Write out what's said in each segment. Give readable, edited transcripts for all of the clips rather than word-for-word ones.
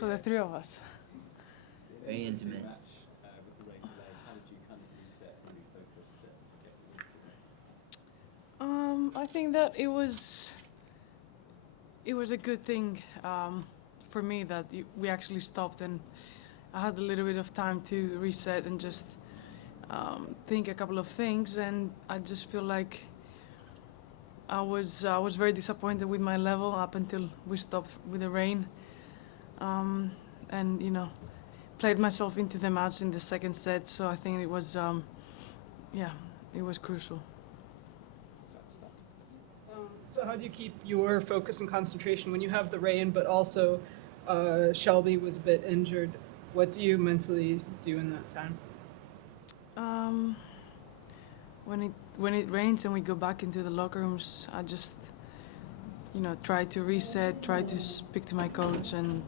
So the three of us. Very intimate. I think that it was a good thing for me that we actually stopped, and I had a little bit of time to reset and just think a couple of things. And I just feel like I was very disappointed with my level up until we stopped with the rain, and played myself into the match in the second set. So I think it was it was crucial. So how do you keep your focus and concentration when you have the rain, but also Shelby was a bit injured? What do you mentally do in that time? When it rains and we go back into the locker rooms, I just try to reset, try to speak to my coach and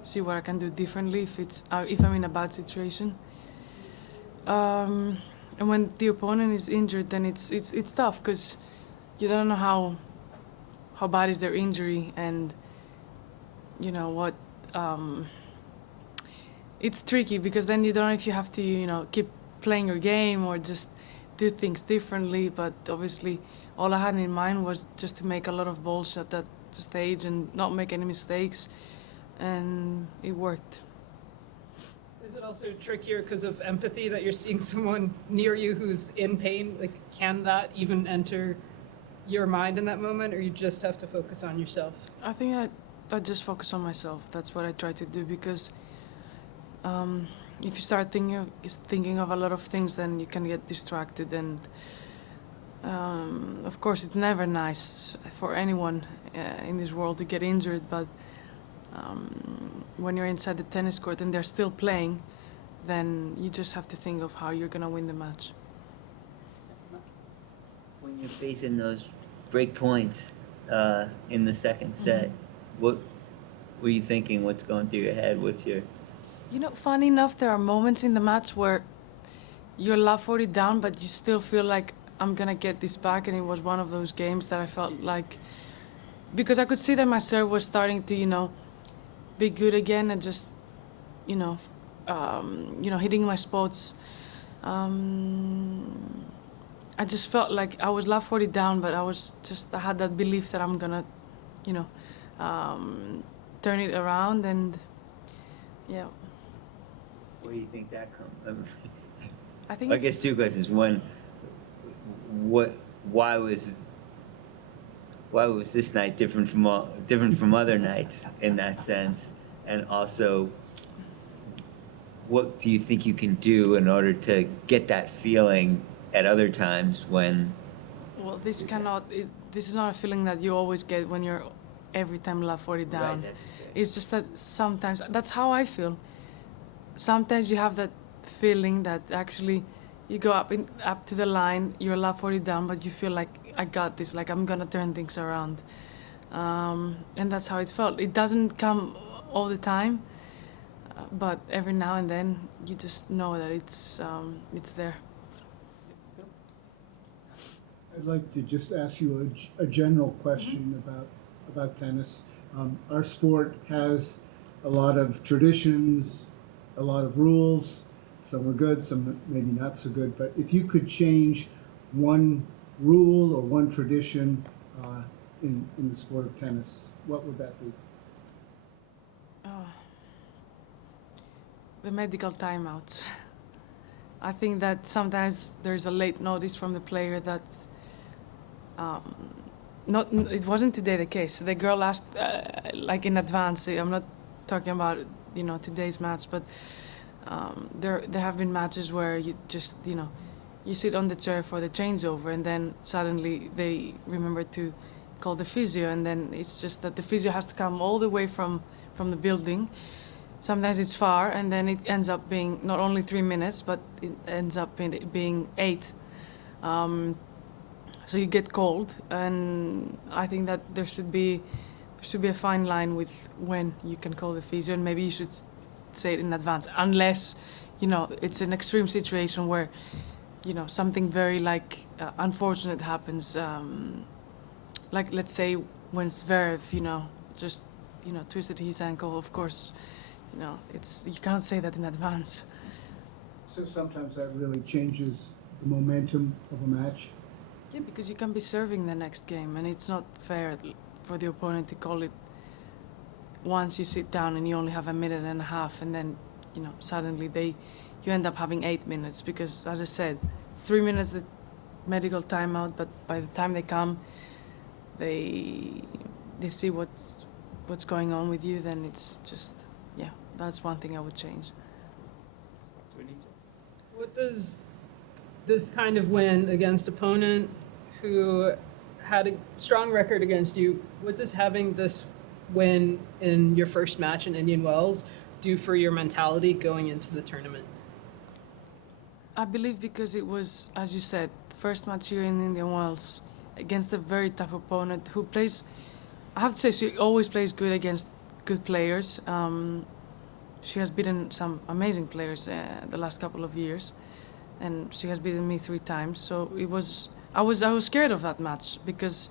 see what I can do differently if I'm in a bad situation. And when the opponent is injured, then it's tough because you don't know how bad is their injury, and what it's tricky because then you don't know if you have to keep playing your game or just do things differently. But obviously all I had in mind was just to make a lot of balls at that stage and not make any mistakes, and it worked. Is it also trickier because of empathy that you're seeing someone near you who's in pain? Like, can that even enter your mind in that moment, or you just have to focus on yourself? I think I just focus on myself. That's what I try to do, because if you start thinking of a lot of things, then you can get distracted. And of course, it's never nice for anyone in this world to get injured. But when you're inside the tennis court and they're still playing, then you just have to think of how you're gonna win the match. When you're facing those break points in the second set, what were you thinking? What's going through your head? What's your... Funny enough, there are moments in the match where you're love 40 down, but you still feel like I'm gonna get this back. And it was one of those games that I felt like, because I could see that my serve was starting to, be good again, and just, hitting my spots. I just felt like I was love 40 down, but I had that belief that I'm gonna, turn it around, and yeah. Where do you think that comes? I guess two questions. One, why was this night different from other nights in that sense? And also, what do you think you can do in order to get that feeling at other times when... Well, this is not a feeling that you always get when you're every time love 40 down. Right, it's just that sometimes, that's how I feel. Sometimes you have that feeling that actually you go up to the line, you're love 40 down, but you feel like, I got this, like I'm gonna turn things around. And that's how it felt. It doesn't come all the time, but every now and then you just know that it's there. I'd like to just ask you a general question about tennis. Our sport has a lot of traditions, a lot of rules. Some are good, some maybe not so good. But if you could change one rule or one tradition in the sport of tennis, what would that be? The medical timeouts. I think that sometimes there's a late notice from the player that it wasn't today the case. The girl asked like in advance. I'm not talking about today's match, but there have been matches where you just you sit on the chair for the changeover, and then suddenly they remember to call the physio, and then it's just that the physio has to come all the way from the building. Sometimes it's far, and then it ends up being not only 3 minutes, but it ends up being 8. So you get called, and I think that there should be a fine line with when you can call the physio, and maybe you should say it in advance, unless it's an extreme situation where something very unfortunate happens, like let's say when Zverev just twisted his ankle. Of course, you can't say that in advance. So sometimes that really changes the momentum of a match. Yeah, because you can be serving the next game, and it's not fair for the opponent to call it once you sit down and you only have a minute and a half, and then suddenly you end up having 8 minutes, because as I said, it's 3 minutes the medical timeout, but by the time they come, they see what's going on with you. Then it's just that's one thing I would change. What does this kind of win against opponent who had a strong record against you, what does having this win in your first match in Indian Wells do for your mentality going into the tournament? I believe because it was, as you said, first match here in Indian Wells against a very tough opponent who plays, I have to say, she always plays good against good players. She has beaten some amazing players the last couple of years, and she has beaten me 3 times. So I was scared of that match because,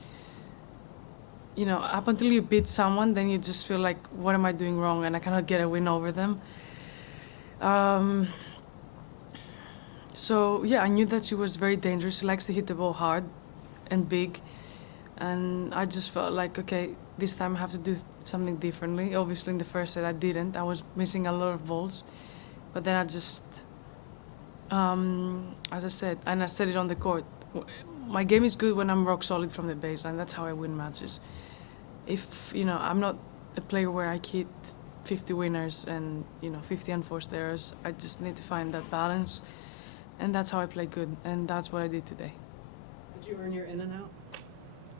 up until you beat someone, then you just feel like, what am I doing wrong? And I cannot get a win over them. So I knew that she was very dangerous. She likes to hit the ball hard and big, and I just felt like, okay, this time I have to do something differently. Obviously, in the first set I didn't. I was missing a lot of balls, but then I just, as I said, and I said it on the court, my game is good when I'm rock solid from the baseline. That's how I win matches. If I'm not a player where I hit 50 winners and 50 unforced errors, I just need to find that balance, and that's how I play good, and that's what I did today. Did you earn your in and out?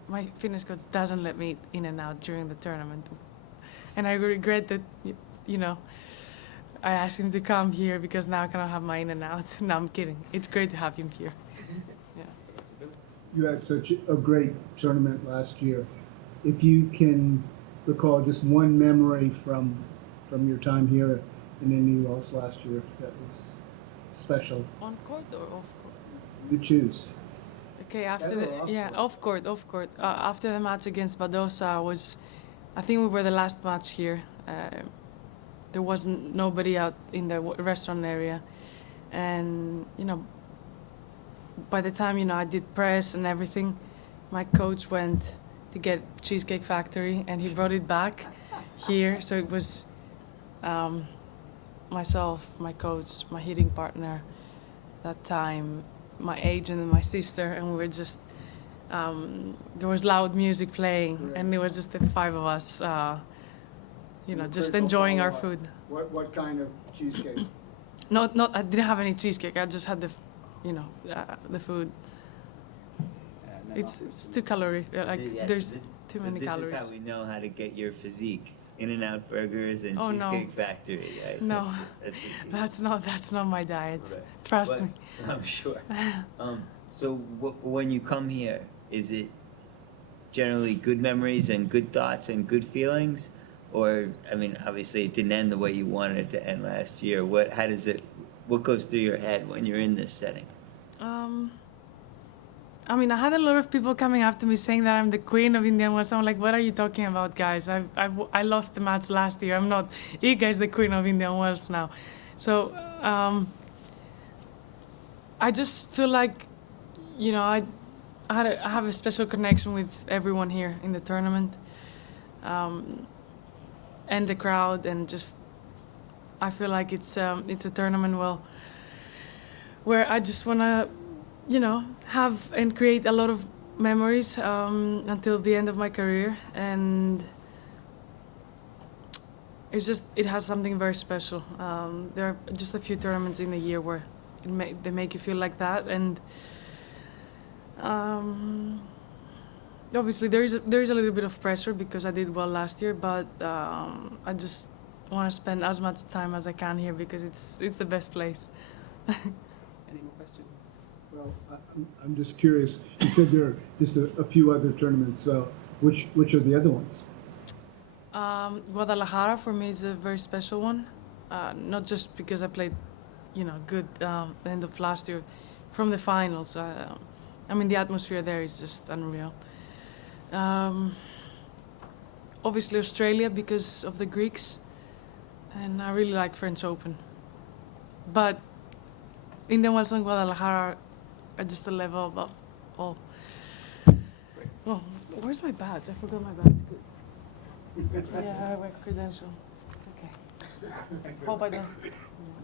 My fitness coach doesn't let me in and out during the tournament, and I regret that. I asked him to come here because now I cannot have my in and out. No, I'm kidding. It's great to have him here. You had such a great tournament last year. If you can recall just one memory from your time here in Indian Wells last year that was special, On court or off court? you choose. Okay, after Better or off court? off court. After the match against Badosa I think we were the last match here. There wasn't nobody out in the restaurant area, and by the time I did press and everything, my coach went to get Cheesecake Factory, and he brought it back here. So it was myself, my coach, my hitting partner that time, my agent and my sister, and we were just there was loud music playing, Great. and it was just the 5 of us just Critical enjoying our follow-up. food. What kind of cheesecake? Not I didn't have any cheesecake. I just had the food. It's too caloric. There's too many calories. This is how we know how to get your physique. In-N-Out Burgers and Oh, no. Cheesecake Factory, right? No. That's the key. That's not my diet. Right. Trust But- me. I'm sure. So when you come here, is it generally good memories and good thoughts and good feelings? Or, obviously it didn't end the way you wanted it to end last year. What goes through your head when you're in this setting? I had a lot of people coming after me saying that I'm the queen of Indian Wells. I'm like, what are you talking about, guys? I lost the match last year. I'm not. Iga is the queen of Indian Wells now. So I just feel like, I have a special connection with everyone here in the tournament, and the crowd, and just I feel like it's a tournament where I just wanna have and create a lot of memories until the end of my career, and it has something very special. There are just a few tournaments in the year where they make you feel like that, and obviously there is a little bit of pressure because I did well last year, but I just want to spend as much time as I can here because it's the best place. Any more questions? Well, I'm just curious. You said there are just a few other tournaments. So which are the other ones? Guadalajara for me is a very special one, not just because I played, good the end of last year from the finals. The atmosphere there is just unreal. obviously Australia because of the Greeks, and I really like French Open. But Indian Wells and Guadalajara are just a level above all. Oh, where's my badge? I forgot my badge. Yeah, I have a credential. It's okay. Hope I don't.